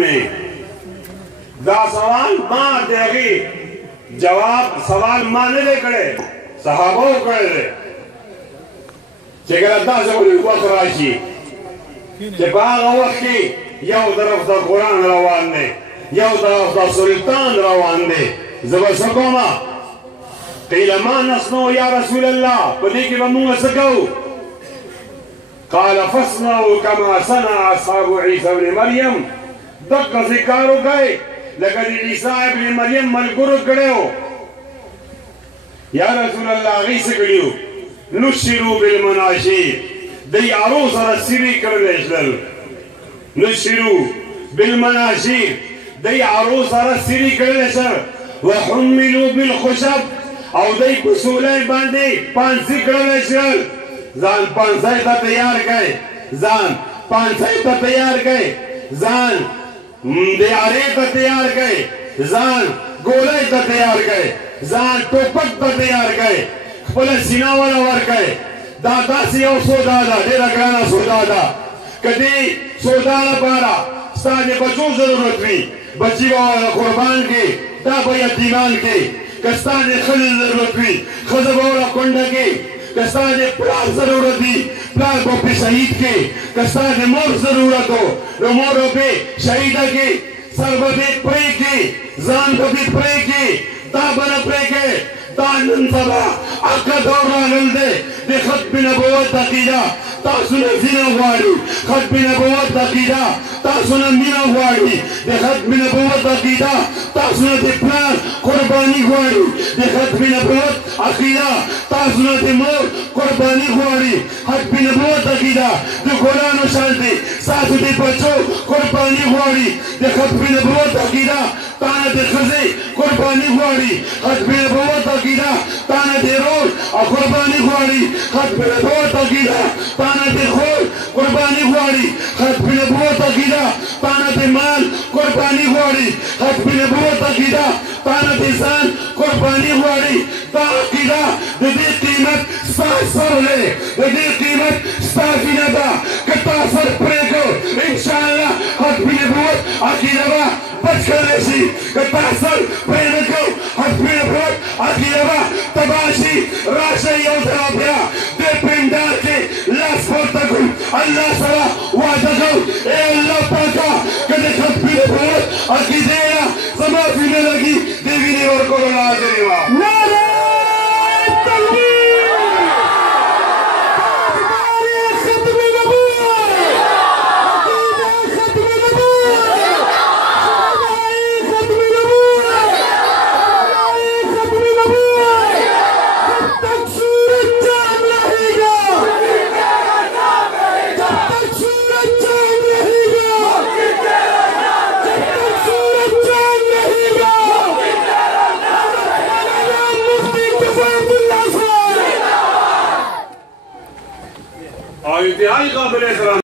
में दा सवाल मां देगी जवाब सवाल माने दे करे सहाबो करे चेकरा दा से बोली वक्त राशि के बाग वक्त की यौ तरफ दा कुरान रवान ने यौ तरफ दा सुल्तान रवान ने जबर सकोमा قيل ما نصنع يا رسول الله بديك بمو سكو قال فاصنعوا كما صنع اصحاب عيسى بن مريم دق ذکارو گئے لقد عيسى ابن مريم ملګرو کړو یا رسول الله غي سګړو نشروا بالمناشير دي عروس رسري کړل نشروا بالمناشير دي عروس رسري کړل وحملوا بالخشب او دای په سولای باندې پانسی کړل شل ځان پانسای ته تیار کړي ځان پانسای ته تیار کړي ځان دیارې ته تیار کړي ځان ګولای ته تیار کړي ځان ټوپک ته تیار کړي خپل سینا ولا ور کړي دا داسې یو سودا ده ډېره ګرانه سودا ده کدی سودا لپاره ستاسو بچو ضرورت وي بچي قربان کې دا به یتیمان کې کستان خلل ضرورت وی خزه بولا کونډه کې کستان پلار ضرورت وی پلار په شهید کې کستان مور ضرورت ہو مور په شهید کې سر به پرې کې ځان به پرې کې دا بل پرې کې دا نن سبا اګه دورانل دې د ختم نبوت عقیده تاسو نه زینه غواړي ختم نبوت عقیده تاسو نه مینا غواړي د ختم نبوت عقیده تاسو نه د پلان قرباني غواړي د ختم نبوت عقیده تاسو نه د مور قرباني غواړي ختم نبوت عقیده د قرآن او شانتي تاسو د بچو قرباني غواړي د ختم نبوت عقیده تانه د خزي قرباني غواړي ختم نبوت عقیده تانه د روح او قرباني غواړي ختم نبوت عقیده تانه د خور قرباني غواړي ختم نبوت عقیده تانه د مال قرباني غواړي ختم نبوت عقیده تانه د ځان قرباني غواړي دا عقیده د دې قیمت سر له د دې قیمت ستاسو نه ده که تاسو پرېږو ان شاء الله ختم نبوت عقیده به بچ کړی شي که تاسو پرېږو ختم نبوت عقیده به تباه شي راشئ یو ځل بیا دې پنډال کې لاس پورته کړو الله سره وعده کوو ای الله پاکه که د ختم نبوت عقیدې نه زما فینه لګي دې وینې ورکولو حاضر یم इंतहाई काबिल एहतराम